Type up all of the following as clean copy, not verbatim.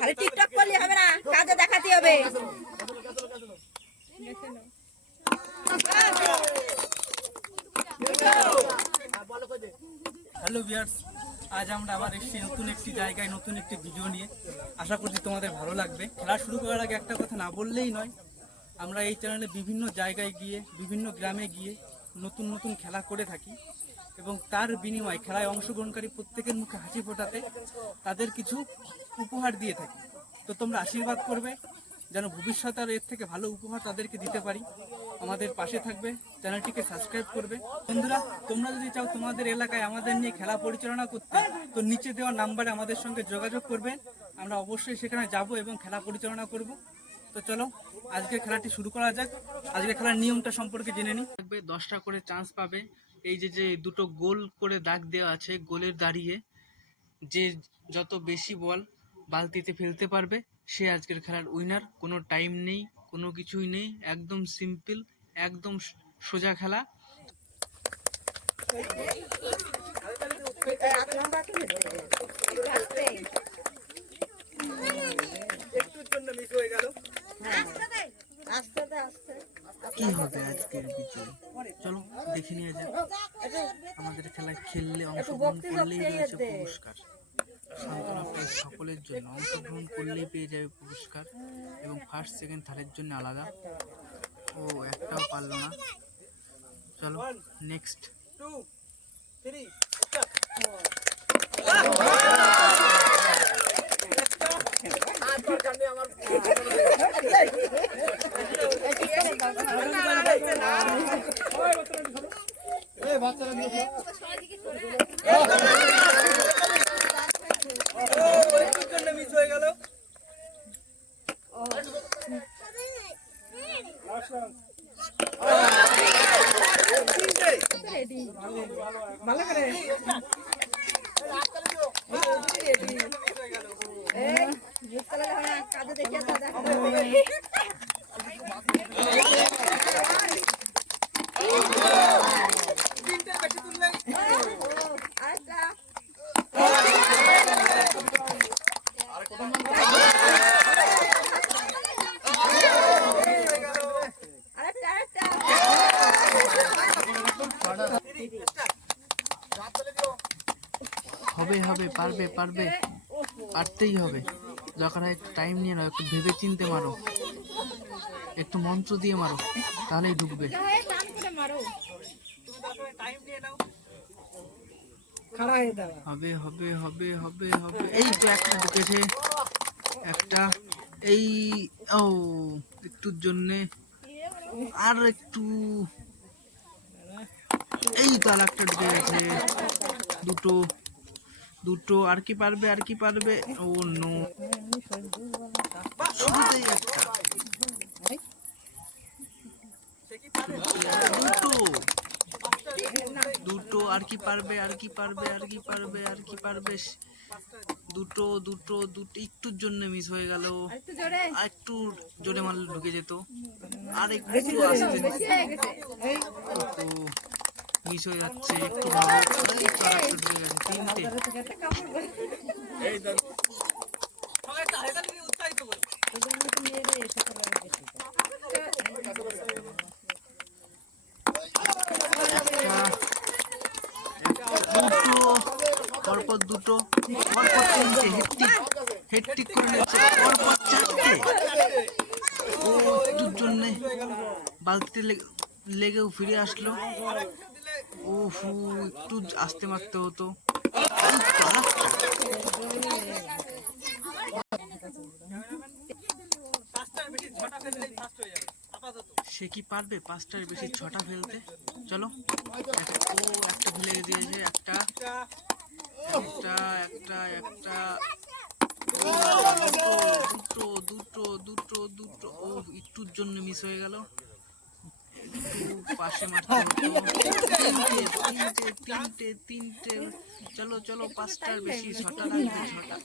খালি টিকটক করলে হবে না, কাজে দেখাতে হবে। হ্যালো ভিউয়ার্স, আজ আমরা আবার এসেছি নতুন একটি জায়গায়, নতুন একটি ভিডিও নিয়ে। আশা করছি তোমাদের ভালো লাগবে। খেলা শুরু করার আগে একটা কথা না বললেই নয়, আমরা এই চ্যানেলে বিভিন্ন জায়গায় গিয়ে, বিভিন্ন গ্রামে গিয়ে নতুন নতুন খেলা করে থাকি এবং তার বিনিময়ে খেলায় অংশগ্রহণকারী প্রত্যেকের মুখে হাসি ফোটাতে তাদের কিছু উপহার দিয়ে থাকি। তো তোমরা আশীর্বাদ করবে যেন ভবিষ্যতে আর এর থেকে ভালো উপহার তাদেরকে দিতে পারি। আমাদের পাশে থাকবে, চ্যানেলটিকে সাবস্ক্রাইব করবে। বন্ধুরা, তোমরা যদি চাও তোমাদের এলাকায় আমাদের নিয়ে খেলা পরিচালনা করতে, তো নিচে দেওয়া নাম্বারে আমাদের সঙ্গে যোগাযোগ করবে। আমরা অবশ্যই সেখানে যাব এবং খেলা পরিচালনা করব। তো চলো আজকের খেলাটি শুরু করা যাক। আজকের খেলার নিয়মটা সম্পর্কে জেনে নিই। 10টা করে চান্স পাবে। এই যে দুটো গোল করে দাগ দেওয়া আছে, গোলের দাঁড়িয়ে যে যত বেশি বল বালতিতে ফেলতে পারবে সে আজকের খেলার উইনার। কোনো টাইম নেই, কোনো কিছুই নেই, একদম সিম্পল, একদম সোজা খেলা। কি হবে আজকের বিজয়, চলো দেখে নিয়ে যাক। আমাদের খেলায় খেললে, অংশগ্রহণ করলেই রয়েছে পুরস্কার। সান্ত্বনা প্রাইজ সকলের জন্য, অংশগ্রহণ করলেই পেয়ে যাবে পুরস্কার এবং ফার্স্ট সেকেন্ড থার্ডের জন্য আলাদা। ও একটাও পারলো না। চলো নেক্সট। ভালো করে কাজে দেখে হবে হবে, পারবে পারবে, পারতেই হবে। দরকার হয় একটু টাইম নিয়ে নাও, একটু ভেবে চিনতে মারো, একটু মন্ত্র দিয়ে মারো, তাহলেই ঢুকবে। হবে হবে হবে হবে হবে। এই তো একটা ঢুকেছে, একটা। এই ও একটুর জন্যে, আর একটু। এই তো আর একটা ঢুকে গেছে। দুটো দুটো, আর কি পারবে, আর কি পারবে। ও নো, শুরুতেই একটা। দুটো দুটো, আর কি পারবে, আর কি পারবে, আর কি পারবে, আর কি পারবে। দুটো দুটো দুটো, একটুর জন্য মিস হয়ে গেল। আর একটু জোরে মারলে ঢুকে যেত। আর একটু আসতে মিস হয়ে যাচ্ছে, একটু ভালো। ঢুকে গেছে, তিনটে। পরপর দুটো, পরপর তিনটে, হেডটিক করে নিচ্ছে, পরপর চারটে। ও একটুর জন্যে বালতিতে লেগেও ফিরে আসলো। ও একটু আস্তে মারতে হতো। সে কি পারবে 5টার বেশি 6টা ফেলতে? চলো, ও একটা ফেলে দিয়েছে, একটা একটা একটা একটা, দুটো দুটো দুটো দুটো। ও একটুর জন্য মিস হয়ে গেল, একটু পাশে মারতে হতো। তিনটে তিনটে তিনটে তিনটে। চলো চলো, 5টার বেশি 6টা লাগবে, 6টা।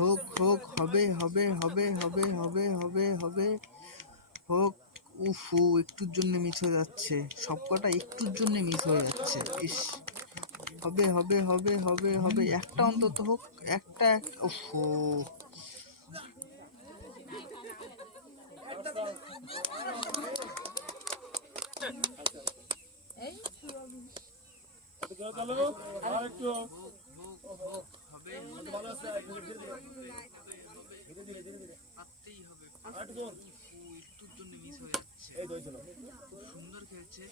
হোক হোক হবে হবে হবে হবে হবে হবে হবে হোক। উফু, একটুর জন্য মিস হয়ে যাচ্ছে, সবকটা একটুর জন্য মিস হয়ে যাচ্ছে। ইস, হবে হবে হবে হবে হবে, একটা অন্তত হোক, একটা। উফু, পারতেই হবে, একটুর জন্য মিস হয়ে যাচ্ছে। সুন্দর খেলছে,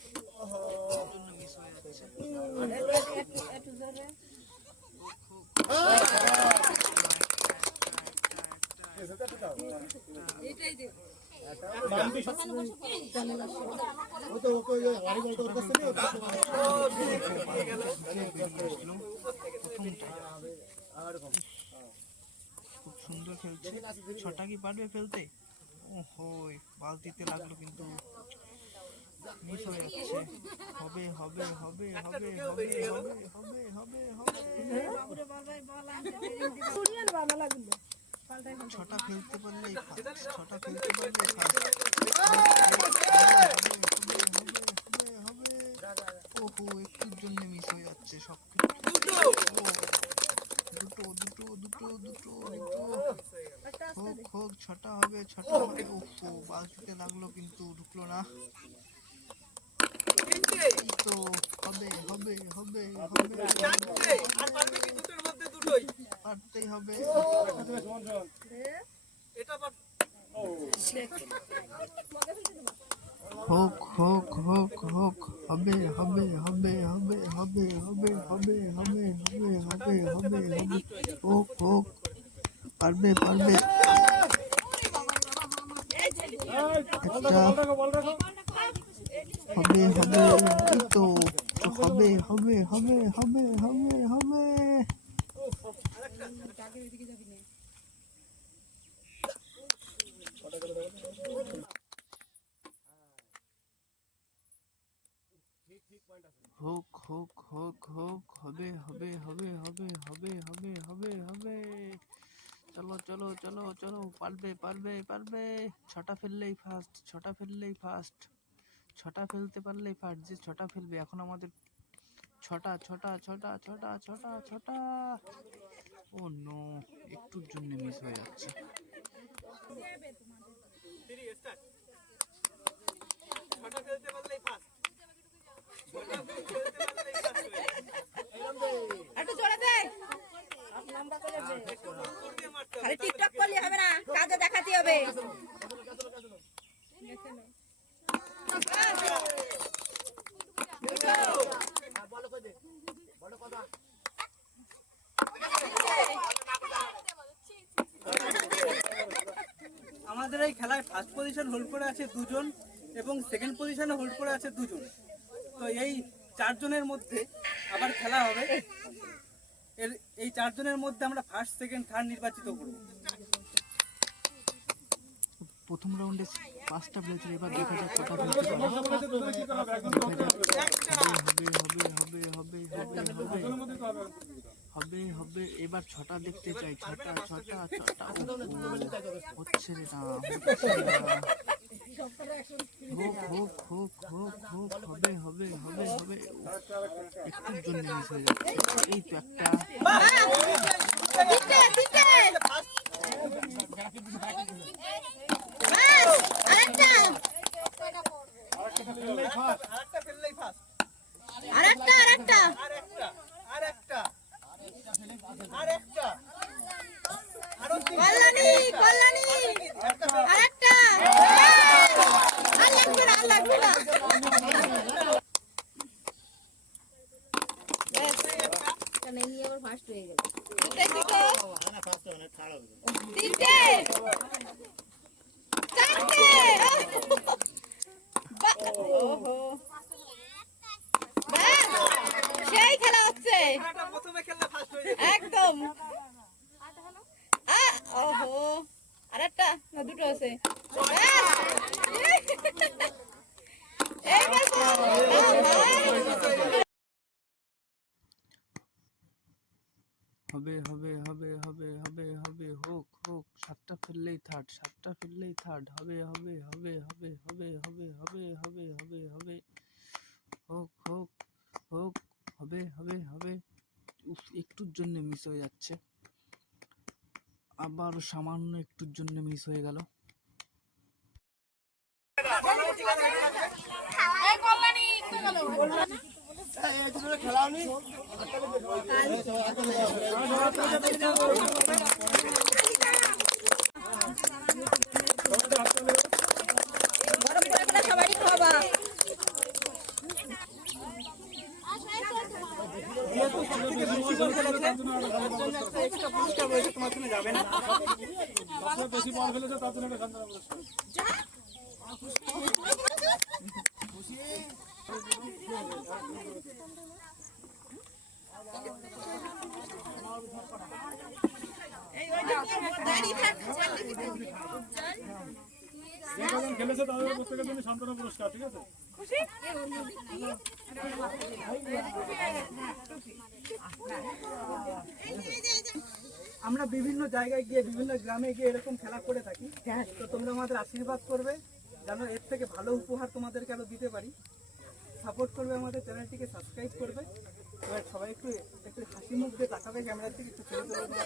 একটুর জন্য মিস হয়ে যাচ্ছে। খুব সুন্দর খেলছে, ছটা কি পারবে ফেলতে? ওহো, বালতিতে লাগলো কিন্তু মিস হয়ে যাচ্ছে। হবে হবে হবে হবে হবে হবে হবে হবে হবে, ছটা ফেলতে পারলেই ফার্স্ট, ছটা ফেলতে পারলেই ফার্স্ট। ওহো, একটুর জন্য মিস হয়ে যাচ্ছে সব কিছু। দুটো দুটো দুটো দুটো দুটো, হোক হোক, ছটা হবে ছটা হবে। ওহো, বালতিতে লাগলো কিন্তু ঢুকলো না। তো হবে হবে হবে হবে, পারতেই হবে। হোক হোক হোক হোক, হবে হবে হবে হবে হবে হবে হবে হবে হবে হবে হবে হবে, হোক হোক, পারবে পারবে। একটা হবে হবে, এই তো হবে হবে হবে হবে হবে হবে। হোক হোক হোক হোক, হবে হবে হবে হবে হবে হবে হবে হবে। চলো চলো চলো চলো, পারবে পারবে পারবে। ছটা ফেললেই ফার্স্ট, ছটা ফেললেই ফার্স্ট, ছটা ফেলতে পারলেই ফার্স্ট। যে ছটা ফেলবে, এখন আমাদের ছটা ছটা ছটা ছটা ছটা ছটা। ও নো, একটুর জন্য মিস হয়ে যাচ্ছে। একটু জোরে দে, খালি টিকটক করলে হবে না, কাজে দেখাতে হবে। আমাদের এই খেলায় ফার্স্ট পজিশন হোল্ড করে আছে দুজন এবং সেকেন্ড পজিশনে হোল্ড করে আছে দুজন। তো এই চারজনের মধ্যে আবার খেলা হবে। এই চারজনের মধ্যে আমরা ফার্স্ট সেকেন্ড থার্ড নির্বাচিত করব। প্রথম রাউন্ডে 5টা প্লেয়ার ছিল, এবার দেখা যাক কটা ফেলতে পারে। হবে হবে হবে হবে হবে হবে, এবার ছটা দেখতে চাই। ছটা ছটা ছটা, হচ্ছে রে না, হোক হোক হোক হোক হোক, হবে হবে হবে হবে। একটুর জন্য মিস হয়ে যাচ্ছে, এই তো একটা। ফার্স্ট হয়ে গেল। সেই খেলা হচ্ছে একদম। ওহো, আরেকটা না দুটো আছে। হবে হবে হবে হবে হবে হবে সাতটা ফেললেই থার্ড, সাতটা ফেললেই থার্ড। হবে হবে হবে হবে হবে হবে হবে হবে হবে হবে হোক হোক হোক হবে হবে হবে। উফ, একটুর জন্য মিস হয়ে যাচ্ছে, আবার সামান্য একটুর জন্য মিস হয়ে গেল। গরম করে করে সবারই খাওয়াবা। এক্সট্রা পুরস্কার রয়েছে, তোমার জন্য যাবে না। বেশি বল ফেলেছে তার জন্য একটা শান্তনা পুরস্কার। যে কজন খেলেছে তাদের প্রত্যেকের জন্য শান্তনা পুরস্কার, ঠিক আছে? আমরা বিভিন্ন জায়গায় গিয়ে বিভিন্ন গ্রামে গিয়ে এরকম খেলা করে থাকি, তো তোমরা আমাদের আশীর্বাদ করবে যেন এর থেকে ভালো উপহার তোমাদেরকে আরো দিতে পারি। সাপোর্ট করবে, আমাদের চ্যানেলটিকে সাবস্ক্রাইব করবে। এবার সবাই একটু একটু হাসি মুখ দিয়ে তাকাবে ক্যামেরার দিকে, একটু ছবি তুলবে।